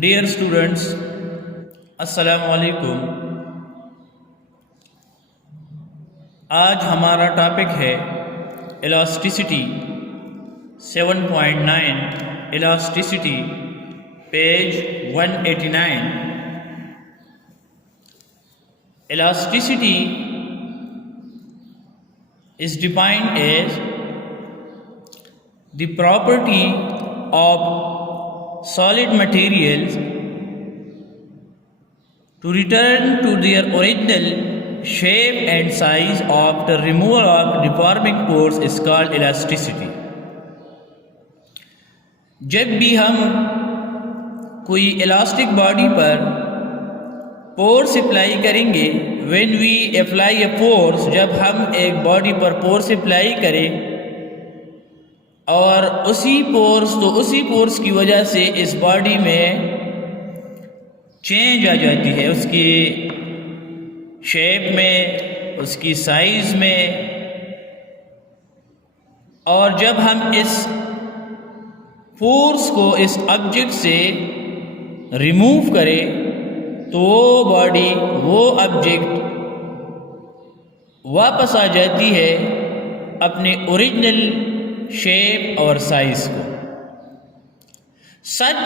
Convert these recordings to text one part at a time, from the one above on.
Dear students, अस्सलाम वालेकुम। आज हमारा टॉपिक है इलास्टिसिटी 7.9 elasticity page 189। Elasticity is defined as the property of solid materials to return to their original shape and size after removal of deforming force is called elasticity। जब भी हम कोई elastic body पर फोर्स अप्लाई करेंगे, when we apply a force, जब हम एक बॉडी पर फोर्स अप्लाई करें और उसी फोर्स की वजह से इस बॉडी में चेंज आ जाती है, उसकी शेप में, उसकी साइज में। और जब हम इस फोर्स को इस ऑब्जेक्ट से रिमूव करें तो वो बॉडी, वो ऑब्जेक्ट वापस आ जाती है अपने ओरिजिनल शेप और साइज को। सच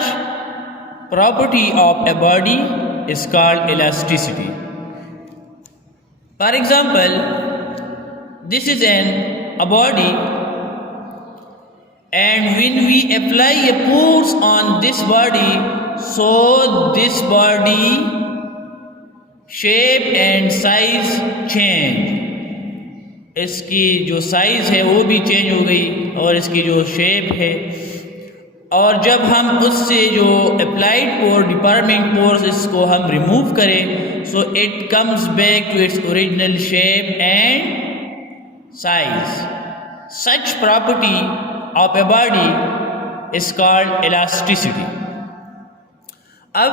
property of a body is called elasticity. For example, this is a body, and when we apply a force on this body, so this body shape and size change। इसकी जो साइज है वो भी चेंज हो गई और इसकी जो शेप है। और जब हम उससे जो अप्लाइड फोर्स, डिफॉर्मिंग फोर्स, इसको हम रिमूव करें, so it comes back to its original shape and size. Such property of a body is called elasticity. अब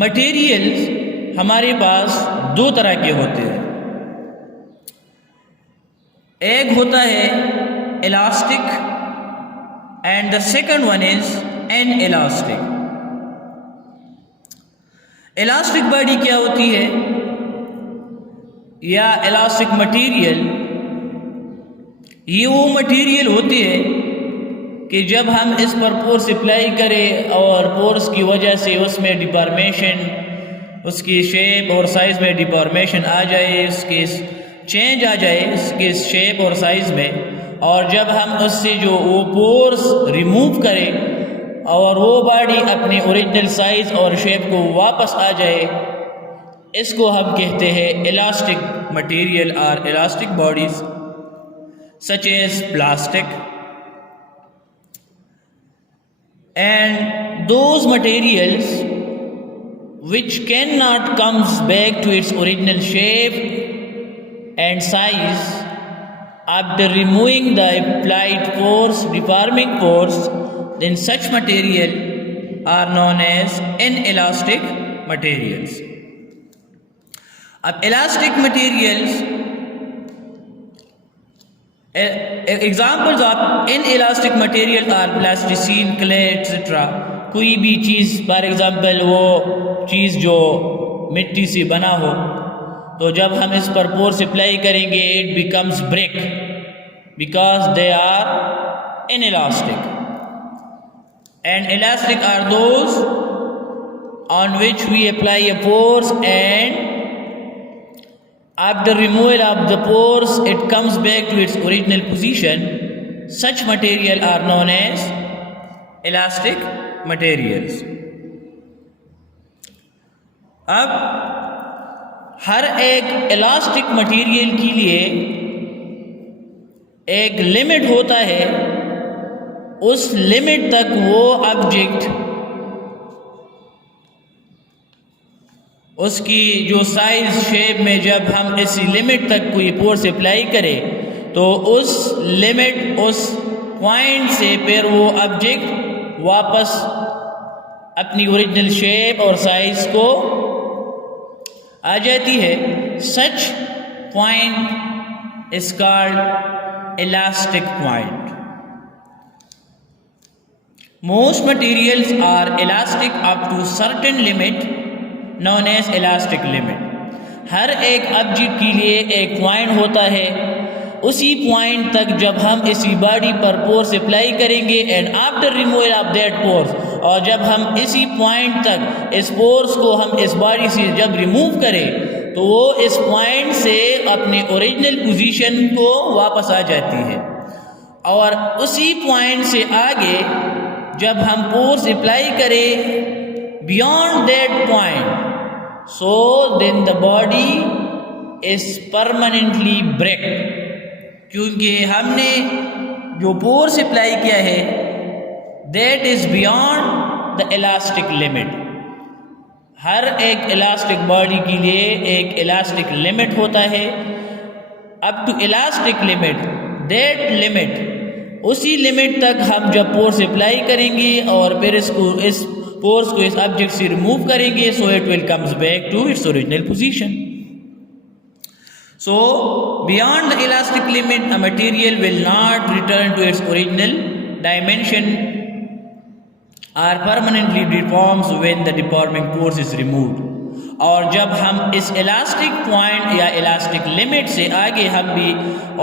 मटेरियल्स हमारे पास दो तरह के होते हैं। एक होता है elastic and the second one is an elastic. Elastic body क्या होती है, या इलास्टिक मटेरियल, ये वो मटेरियल होती है कि जब हम इस पर फोर्स अप्लाई करें और फोर्स की वजह से उसमें डिफॉर्मेशन, उसकी शेप और साइज में डिफॉर्मेशन आ जाए, उसके चेंज आ जाए उसके शेप और साइज में। और जब हम उससे जो वो फोर्स रिमूव करें और वो बॉडी अपने ओरिजिनल साइज और शेप को वापस आ जाए, इसको हम कहते हैं इलास्टिक मटेरियल और elastic bodies such as plastic. And those materials which cannot comes back to its original shape and size after removing the applied force, deforming force, then such material are known as inelastic materials। अब elastic materials, examples of inelastic material are plasticine, clay etcetera. कोई भी चीज़, for example वो चीज़ जो मिट्टी से बना हो, तो जब हम इस पर फोर्स अप्लाई करेंगे it becomes break because they are inelastic. And elastic are those on which we apply a force and after removal of the force it comes back to its original position। such material are known as elastic materials। अब हर एक elastic material के लिए एक लिमिट होता है, उस लिमिट तक वो ऑब्जेक्ट, उसकी जो साइज शेप में जब हम इस लिमिट तक कोई फोर्स अप्लाई करें तो उस लिमिट, उस पॉइंट से फिर वो ऑब्जेक्ट वापस अपनी ओरिजिनल शेप और साइज को आ जाती है। Such point is called elastic point. Most materials are elastic up to certain limit known as elastic limit. हर एक ऑब्जेक्ट के लिए एक पॉइंट होता है, उसी पॉइंट तक जब हम इसी बॉडी पर फोर्स अप्लाई करेंगे and after removal of that force, और जब हम इसी पॉइंट तक इस फोर्स को हम इस बॉडी से जब रिमूव करें तो वो इस पॉइंट से अपने ओरिजिनल पोजीशन को वापस आ जाती है, और उसी पॉइंट से आगे जब हम फोर्स अप्लाई करें beyond that point, so then the body is permanently break, क्योंकि हमने जो फोर्स अप्लाई किया है that is beyond the elastic limit. हर एक इलास्टिक बॉडी के लिए एक इलास्टिक लिमिट होता है, up to elastic limit, that limit, उसी लिमिट तक हम जब फोर्स अप्लाई करेंगे और फिर इस फोर्स को इस ऑब्जेक्ट से रिमूव करेंगे, so it will comes back to its original position. So beyond the elastic limit a material will not return to its original dimension are permanently deforms when the deforming force is removed. और जब हम इस elastic point या elastic limit से आगे हम भी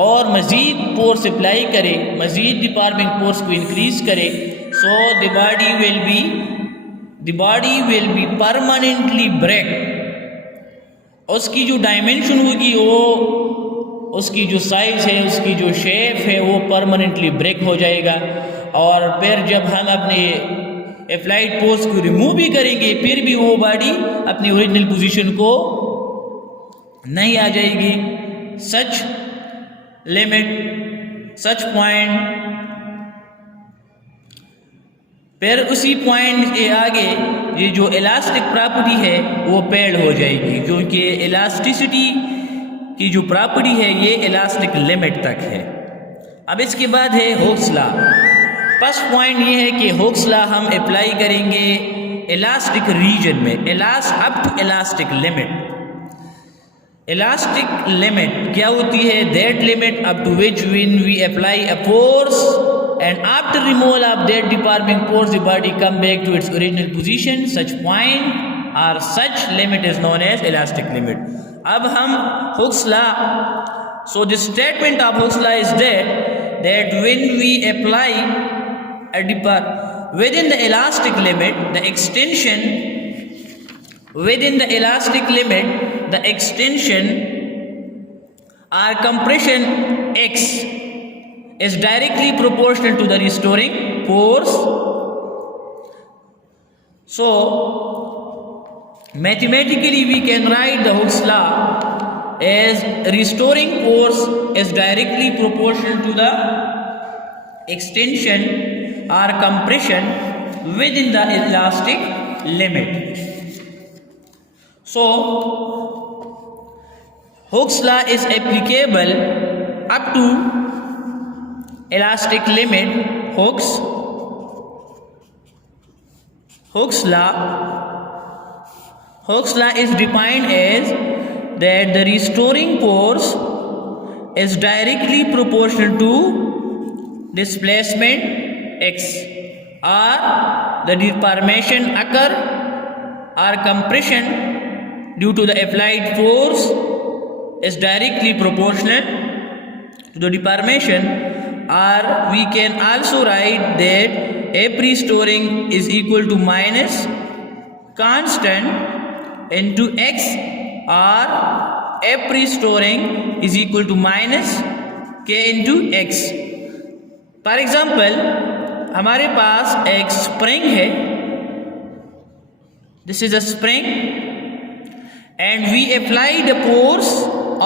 और मज़ीद फोर्स अप्लाई करें, मज़ीद डिफॉर्मिंग फोर्स को इंक्रीज करें, so the body will be permanently break. उसकी जो डायमेंशन होगी, वो उसकी जो साइज़ है, उसकी जो शेप है, वो परमानेंटली ब्रेक हो जाएगा। और फिर जब हम अपने अप्लाइड फोर्स को रिमूव भी करेंगे, फिर भी वो बॉडी अपनी ओरिजिनल पोजीशन को नहीं आ जाएगी। सच लिमिट, सच पॉइंट, फिर उसी पॉइंट के आगे ये जो इलास्टिक प्रॉपर्टी है वो पेड हो जाएगी, क्योंकि इलास्टिसिटी की जो प्रॉपर्टी है ये इलास्टिक लिमिट तक है। अब इसके बाद है हुक्स लॉ। फर्स्ट पॉइंट ये है कि हुक्स लॉ हम अप्लाई करेंगे इलास्टिक रीजन में, up to elastic limit. Elastic limit क्या होती है? That limit up to which when we apply a force and after removal of that deforming force the body come back to its original position. Such point or such limit is known as elastic limit. अब हम Hooke's law, so the statement of Hooke's law is that when we apply a within the elastic limit, the extension within the elastic limit, the extension or compression x is directly proportional to the restoring force. So mathematically we can write the Hooke's law as restoring force is directly proportional to the extension or compression within the elastic limit. So Hooke's law is applicable up to elastic limit. Hooke's law is defined as that the restoring force is directly proportional to displacement x, or the deformation occur or compression due to the applied force is directly proportional to the deformation. Or we can also write that F restoring is equal to minus constant into x, or F restoring is equal to minus k into x. For example, हमारे पास एक स्प्रिंग है, this is a spring and we apply the force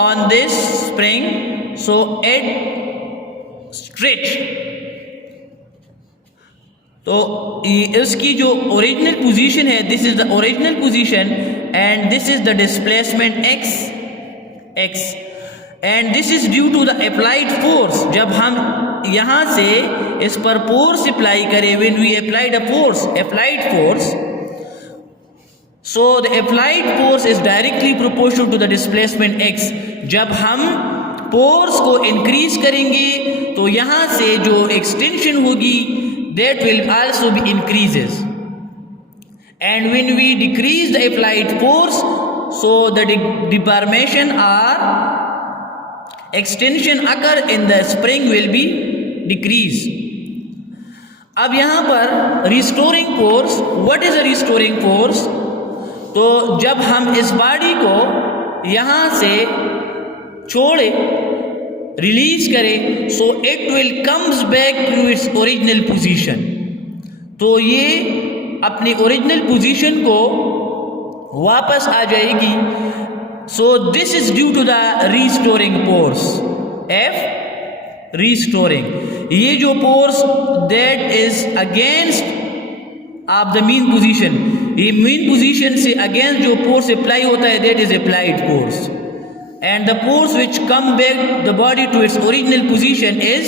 on this spring, so it stretch. तो इसकी जो original position है, this is the original position and this is the displacement x and this is due to the applied force. जब हम यहां से इस पर फोर्स अप्लाई करें, when we applied a force, applied force, so the applied force is directly proportional to the displacement x। जब हम फोर्स को इंक्रीज करेंगे तो यहां से जो एक्सटेंशन होगी that will also be increases. And when we decrease the applied force, so the deformation or extension occur in the spring will be decrease. अब यहाँ पर restoring force, what is a restoring force? तो जब हम इस बॉडी को यहाँ से छोड़े, रिलीज करें, so it will comes back to its original position. तो ये अपनी ओरिजिनल पोजीशन को वापस आ जाएगी. So this is due to the restoring force. F restoring, ये जो force that is against of the mean position, ये मीन पोजीशन से अगेंस्ट जो फोर्स अप्लाई होता है that is applied force. And the force which come back the body to its original position is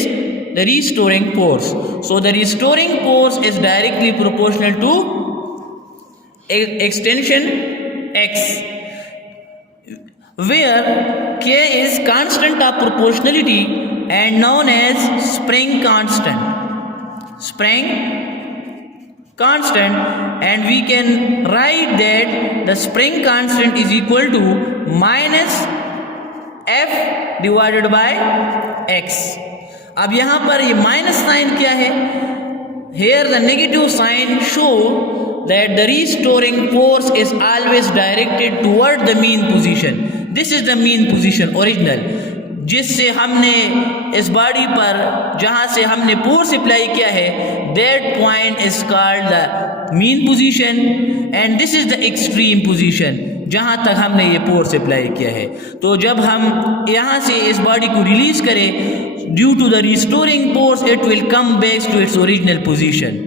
the restoring force. So the restoring force is directly proportional to extension x, where k is constant of proportionality and known as spring constant. Spring constant, and we can write that the spring constant is equal to minus f divided by x. अब यहां पर ये minus sign क्या है? Here the negative sign show that the restoring force is always directed toward the mean position. This is the mean position original, जिससे हमने इस बॉडी पर जहां से हमने फोर्स अप्लाई किया है, that point is called the mean position and this is the extreme position, जहां तक हमने ये फोर्स अप्लाई किया है. तो जब हम यहाँ से इस बॉडी को रिलीज करें, due to the restoring force it will come back to its original position.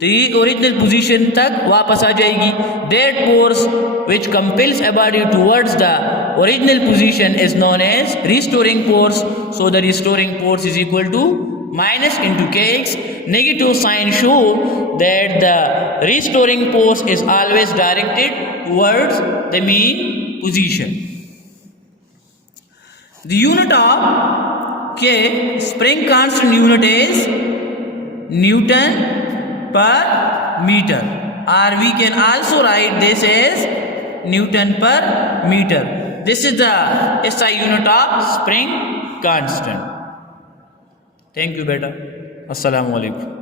तो ये ओरिजिनल पोजीशन तक वापस आ जाएगी. That force which compels a body towards the original position is known as restoring force. So the restoring force is equal to minus into kx. Negative sign show that the restoring force is always directed towards the mean position. The unit of K spring constant unit is Newton per meter, or we can also write this as Newton per meter. This is the SI unit of spring constant. Thank you beta. Assalamu alaikum.